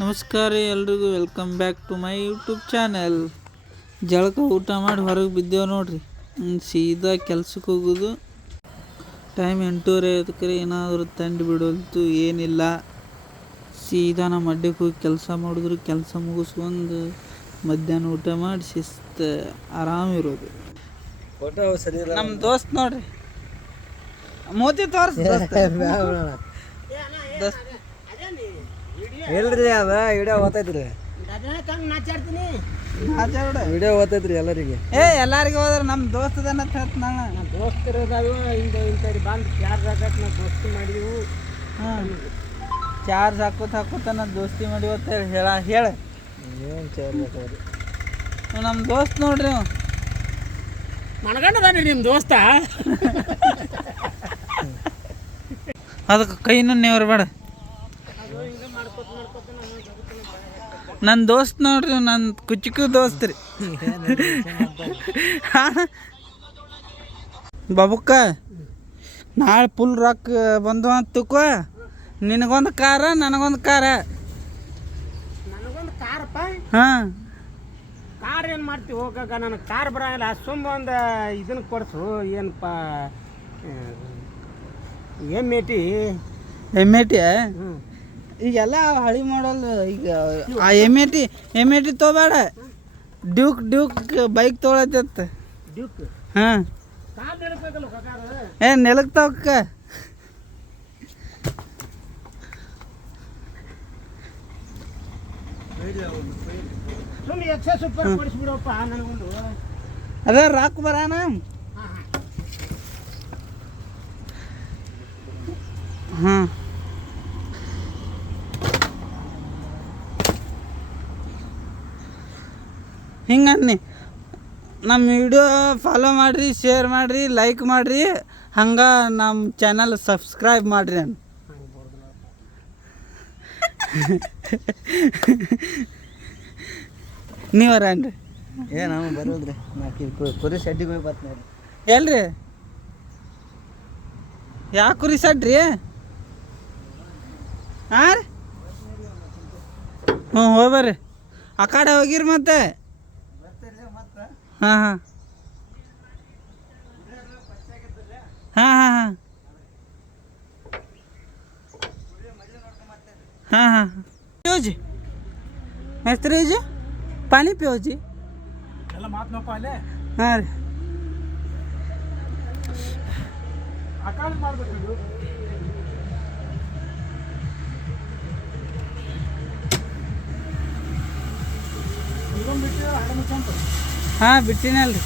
ನಮಸ್ಕಾರ ಎಲ್ರಿಗೂ welcome back to my YouTube channel. ಜಳಕ ಊಟ ಮಾಡಿ ಹೊರಗೆ ಬಿದ್ದೇವೆ ನೋಡ್ರಿ. ಸೀದಾ ಕೆಲ್ಸಕ್ಕೆ ಹೋಗೋದು. ಟೈಮ್ 8:30 ಏನಾದರೂ ತಂಡು ಬಿಡೋಲ್ತು ಏನಿಲ್ಲ. ಸೀದಾ ನಮ್ಮ ಅಡ್ಡಕ್ಕೆ ಹೋಗಿ ಕೆಲಸ ಮಾಡಿದ್ರು. ಕೆಲಸ ಮುಗಿಸ್ಕೊಂಡು ಮಧ್ಯಾಹ್ನ ಊಟ ಮಾಡಿ ಶಿಸ್ತು ಆರಾಮಿರೋದು. ನಮ್ಮ ದೋಸ್ತ್ ನೋಡ್ರಿ, ಮೋತಿ ತೋರ್ಸ್ ಹೇಳ್ರಿ, ಅದ ವಿಡಿಯೋ ಓದ್ತೈತ್ರಿ. ವಿಡಿಯೋ ಓದ್ತೈತ್ರಿ ಎಲ್ಲರಿಗೆ. ಎಲ್ಲಾರಿಗೆ ಹೋದ್ರೆ ನಮ್ಮ ದೋಸ್ತದನ್ನ ನಮ್ಮ ದೋಸ್ತರು ಇಂಥವ್ರು ಬಂದು ಚಾರ್ಜ್ ಹಾಕಕ್ಕೆ ನಾವು ದೋಸ್ತಿ ಮಾಡಿದೆವು. ಚಾರ್ಜ್ ಹಾಕೋತ ನಾನು ದೋಸ್ತಿ ಮಾಡಿ ಹೇಳ ಏನು ಚಾರ್ಜ್ ಹಾಕೋದು. ನಮ್ಮ ದೋಸ್ತ್ ನೋಡ್ರಿ, ಮನಗಂಡದಾನಿ ನಿಮ್ಮ ದೋಸ್ತ. ಅದಕ್ಕೆ ಕೈನೂ ನೇವರ್ಬೇಡ. ನನ್ನ ದೋಸ್ತ್ ನೋಡ್ರಿ, ನನ್ನ ಕುಚಿಕು ದೋಸ್ತ್ ರೀ. ಬಾಬುಕ್ಕ, ನಾಳೆ ಫುಲ್ ರೊಕ್ಕ ಬಂದು ಅಂತ ತಿಳ್ಕೊ. ನಿನಗೊಂದು ಕಾರ, ನನಗೊಂದು ಕಾರ. ನನಗೊಂದು ಕಾರಪ್ಪ. ಹಾಂ, ಕಾರ್ ಏನು ಮಾಡ್ತೀವಿ ಹೋಗಾಗ? ನನಗೆ ಕಾರ್ ಬರೋಂಗಿಲ್ಲ. ಸುಮ್ಮ ಒಂದು ಇದನ್ನು ಕೊಡಿಸು. ಏನಪ್ಪ, ಎಮ್ಮೆಟಿ. ಈಗೆಲ್ಲ ಹಳಿ ಮಾಡಲ್. ಈಗ ಆ ಎಮ್ ಎ ಟಿ ತೊಗೋಬೇಡ, ಡ್ಯೂಕ್ ಬೈಕ್ ತೊಗೊಳತ್ತ. ಡ್ಯೂಕ್ ಹಾಂ, ಕಾರ್ ನೆಲಕ್ಬೇಕಲ್ಲ ಕಾರು. ನೆಲಕ್ಕೆ ತವಕ್ಕ. ಸುಮ್ಮನೆ ಎಕ್ಸೆ ಸೂಪರ್ ಕೊಡಿಸ್ಬಿಡಪ್ಪ ನನಗೊಂದು. ಅದ ರಾಕ್ ಬರಾನ. ಹಾಂ, ಹಿಂಗನ್ನಿ. ನಮ್ಮ ವಿಡಿಯೋ ಫಾಲೋ ಮಾಡಿರಿ, ಶೇರ್ ಮಾಡಿರಿ, ಲೈಕ್ ಮಾಡಿರಿ. ಹಂಗೆ ನಮ್ಮ ಚಾನಲ್ ಸಬ್ಸ್ಕ್ರೈಬ್ ಮಾಡಿರಿ. ಅಣ್ಣ ನೀವರನ್ರಿ? ನಾವು ಬರೋದ್ರಿ. ಕುರಿ ಶೆಡ್ಡಿಗೆ ಹೋಗಿ ಬರ್ತೀನಿ. ಎಲ್ರಿ? ಯಾವ ಕುರಿ ಸಡ್ರಿ? ಹಾಂ ರೀ, ಹ್ಞೂ ಹೋಗ್ಬರ್ರಿ. ಆ ಕಡೆ ಹೋಗಿರಿ ಮತ್ತೆ. ಹಾಂ ಹಾಂ ಹಾಂ ಹಾಂ ಹಾಂ ಹಾಂ ಹಾಂ पिओजी मेस्त्री जी पानी पिओजी ಎಲ್ಲ ಮಾತನಪ್ಪ ಅಲ್ಲೇ. ಹಾಂ ರೀ. ಅಕಾಲ್ ಮಾಡ್ಬೇಕು. ಹಾಂ, ಬಿಟ್ಟಿನಲ್ರಿ.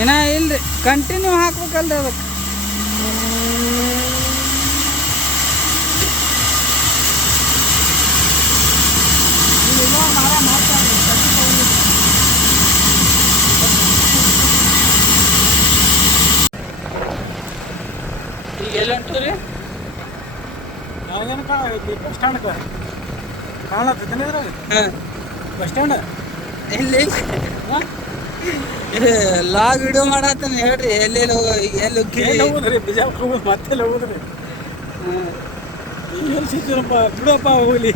ಏನ ಇಲ್ರಿ, ಕಂಟಿನ್ಯೂ ಹಾಕ್ಬೇಕಲ್ರಿ ಅದಕ್ಕೆ. ಈಗ ಎಲ್ಲಿ ಉಂಟು ರೀ? ನಾವೇನಕ ಬಸ್ ಸ್ಟ್ಯಾಂಡ್ಗೆ ಕಾಣತ್ತಿದ್ದೇನೆ. ಹಾಂ, ಬಸ್ ಸ್ಟ್ಯಾಂಡ್ ಎಲ್ಲಿ ಲಾಗ್ ವಿಡಿಯೋ ಮಾಡತ್ತಾನ ಹೇಳ್ರಿ. ಎಲ್ಲಿ ಹೋಗುದ್ರಿ? ಬಿಜಾಪುರ ಹೋಗುದು, ಮತ್ತೆ ಹೋಗುದ್ರಿ. ಎಲ್ಲಿ ಸಿಗ್ತೀರಪ್ಪ? ಬಿಡಪ್ಪ ಹೋಗ್ಲಿ.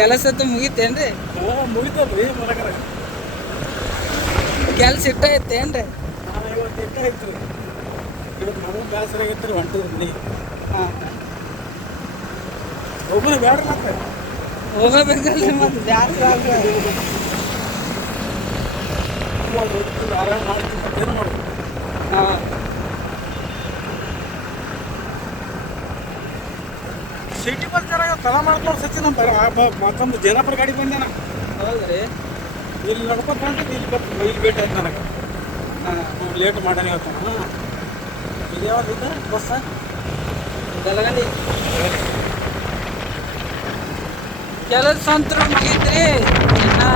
ಕೆಲಸ ಮುಗಿತೇನ್ರಿ? ಮುಗಿತಲ್ರಿ. ಮರಕರ ಕೆಲಸ ಇಟ್ಟ ಐತೇನ್ರಿ? ಇವತ್ತು ಇಟ್ಟ ಐತ್ರಿ. ಇವತ್ತು ನಮಗೂ ಬೇಸರ ಆಗೈತ್ರಿ. ಹೊಂಟಿದ್ರಿ. ಹಾಂ, ಹೋಗೋದು ಬೇಡ. ಮತ್ತೆ ಹೋಗಬೇಕಲ್ರಿ, ಮತ್ತೆ ಬ್ಯಾಸ್ರ ಆರಾಮ ಮಾಡ್ತೀವಿ. ಮತ್ತೇನು ಮಾಡೋದು? ಹಾಂ, ಸಿಟಿ ಬಸ್ ಜರ ತಲ ಮಾಡ್ಕೊಂಡು ಸಚ್ಚಿ ನಮ್ಮ ಮತ್ತೊಂದು ಜೇನಾಪುರ ಗಾಡಿ ಬಂದೆ. ನಾ ಹೌದ್ರಿ. ಇಲ್ಲಿ ನಡ್ಕೊತ ಹೊಂಟಿದ್ದು. ಇಲ್ಲಿ ಭೇಟಿ ಆಯ್ತು ನನಗೆ. ಹಾಂ, ಲೇಟ್ ಮಾಡಾನೆ ಇವತ್ತು. ಇದು ಯಾವ್ದು ಇದೆ ಬಸ್? ಗಲಗಲಿ ಕೆಲಸ ಅಂತೂ ಮುಗೀತ್ರಿ. ಇನ್ನು